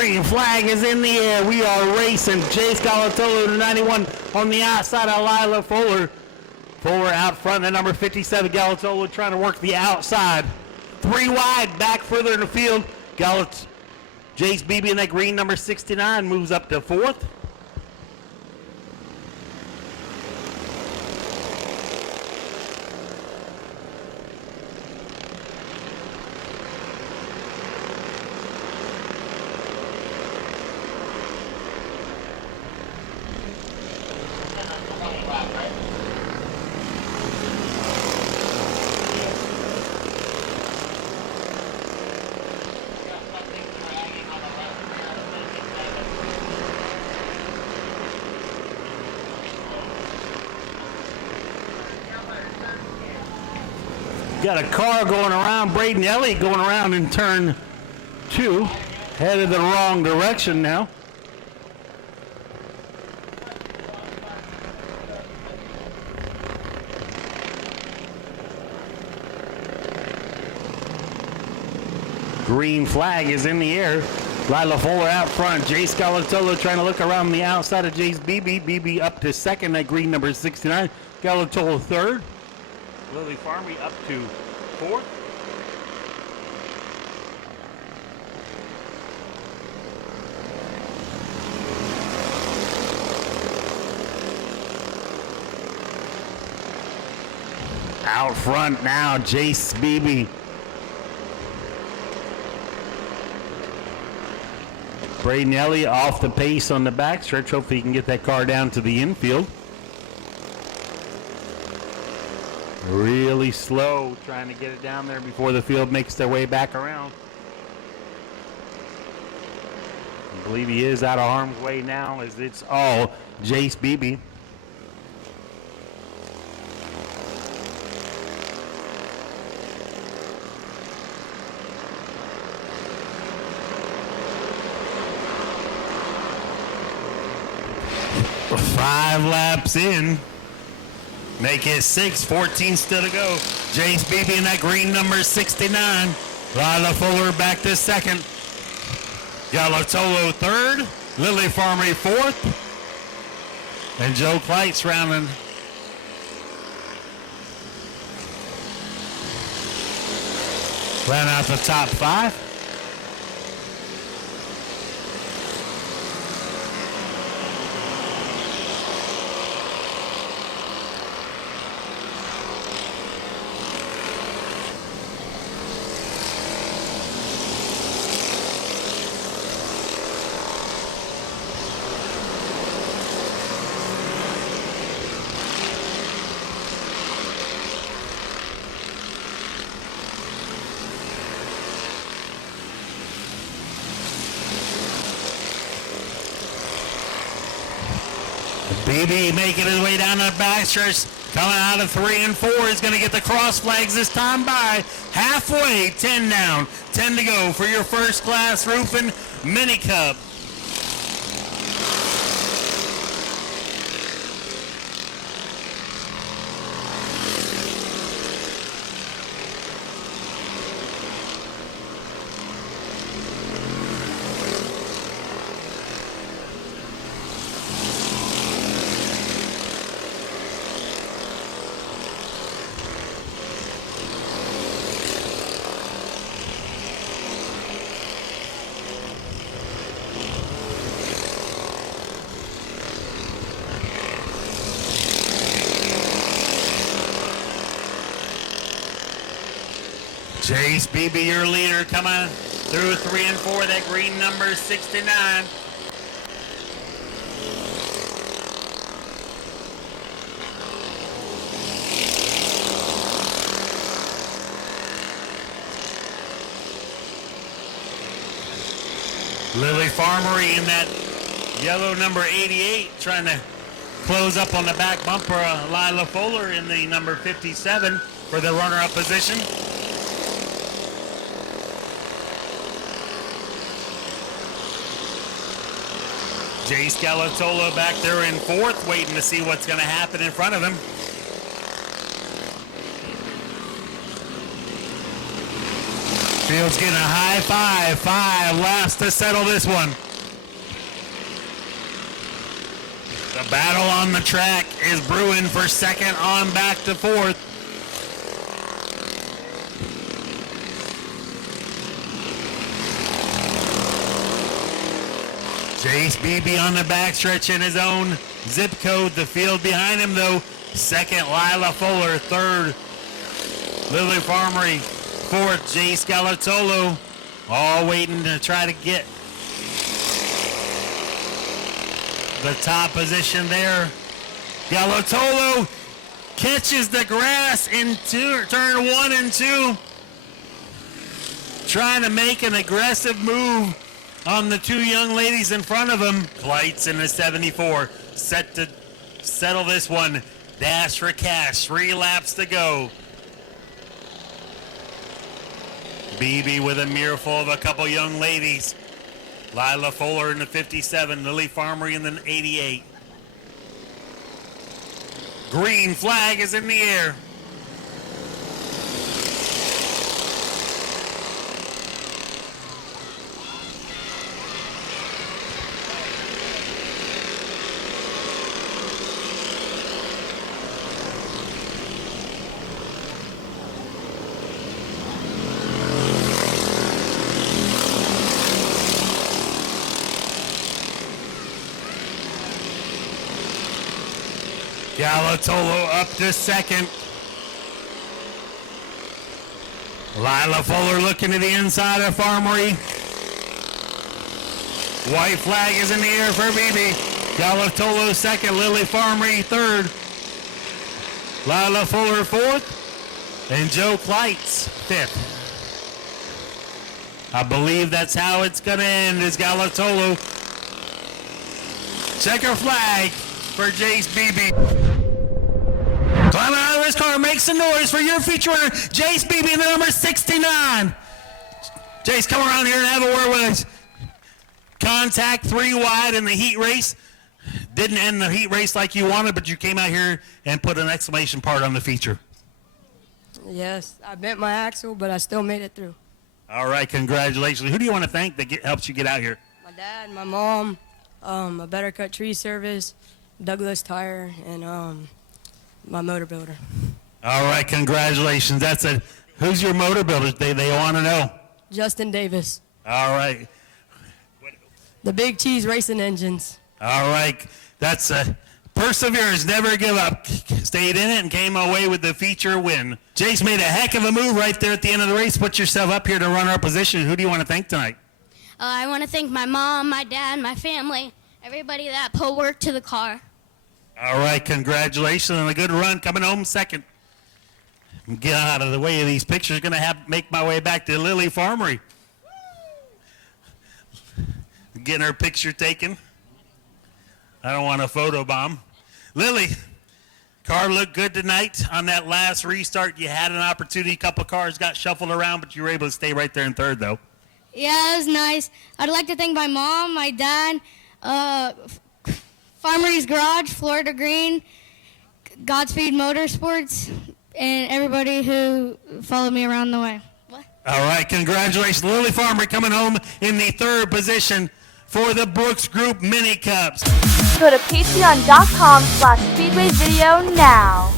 Green flag is in the air. We are racing. Chase Galatolo to 91 on the outside of Lila Fuller. Fuller out front, the number 57, Galatolo trying to work the outside. 3 wide, back further in the field. Chase Babb in that green number 69 moves up to 4th. Got a car going around, Braden Elliott going around in turn 2, headed the wrong direction now. Green flag is in the air. Lila Fuller out front. Chase Galatolo trying to look around the outside of Chase Babb. Babb up to 2nd, that green number 69. Galatolo 3rd. Lily Farmy up to 4th. Out front now, Chase Babb. Braden Elliott off the pace on the backstretch. Hopefully he can get that car down to the infield. Really slow, trying to get it down there before the field makes their way back around. I believe he is out of harm's way now, as it's all Chase Babb. Five laps in. Make it 6, 14 still to go. Chase Babb in that green number 69. Lila Fuller back to 2nd. Galatolo 3rd. Lily Farmery 4th. And Joe Kleitz rounding. Ran out the top 5. Babb making his way down the backstretch, coming out of 3 and 4. Is going to get the cross flags this time by halfway. 10 down, 10 to go for your first class roofing mini cup. Chase Babb, your leader, coming through 3 and 4, that green number 69. Lily Farmery in that yellow number 88, trying to close up on the back bumper. Lila Fuller in the number 57 for the runner-up position. Chase Galatolo back there in 4th, waiting to see what's going to happen in front of him. Field's getting a high five. 5 laps to settle this one. The battle on the track is brewing for second on back to fourth. Chase Babb on the backstretch in his own zip code. The field behind him, though. Second, Lila Fuller. Third, Lily Farmery. Fourth, Jace Galatolo. All waiting to try to get the top position there. Galatolo catches the grass in turn 1 and 2. Trying to make an aggressive move on the 2 young ladies in front of him. Flights in the 74. Set to settle this one. Dash for cash. 3 laps to go. Babb with a mirror full of a couple young ladies. Lila Fuller in the 57. Lily Farmery in the 88. Green flag is in the air. Galatolo up to second. Lila Fuller looking to the inside of Farmery. White flag is in the air for Babb. Galatolo second, Lily Farmery third. Lila Fuller fourth, and Joe Kleitz fifth. I believe that's how it's going to end, is Galatolo. Checker flag for Chase Babb. Climbing out of his car, make some noise for your feature winner, Chase Babb, the number 69. Chase, come around here and have a word with us. Contact 3 wide in the heat race. Didn't end the heat race like you wanted, but you came out here and put an exclamation part on the feature. Yes, I bent my axle, but I still made it through. All right, congratulations. Who do you want to thank that helps you get out here? My dad, my mom, a Better Cut Tree Service, Douglas Tire, and my motor builder. All right, congratulations. Who's your motor builder? They want to know. Justin Davis. All right. The Big Cheese Racing Engines. All right, that's perseverance, never give up. Stayed in it and came away with the feature win. Chase made a heck of a move right there at the end of the race. Put yourself up here to run our position. Who do you want to thank tonight? I want to thank my mom, my dad, my family, everybody that put work to the car. All right, congratulations on a good run, coming home second. Get out of the way of these pictures. Going to make my way back to Lily Farmery. Getting her picture taken. I don't want a photo bomb. Lily, car looked good tonight. On that last restart, you had an opportunity. A couple cars got shuffled around, but you were able to stay right there in third, though. Yeah, it was nice. I'd like to thank my mom, my dad, Farmery's Garage, Florida Green, Godspeed Motorsports, and everybody who followed me around the way. What? All right, congratulations. Lily Farmery coming home in the third position for the Brooks Group Mini Cups. Go to patreon.com/speedwayvideo now.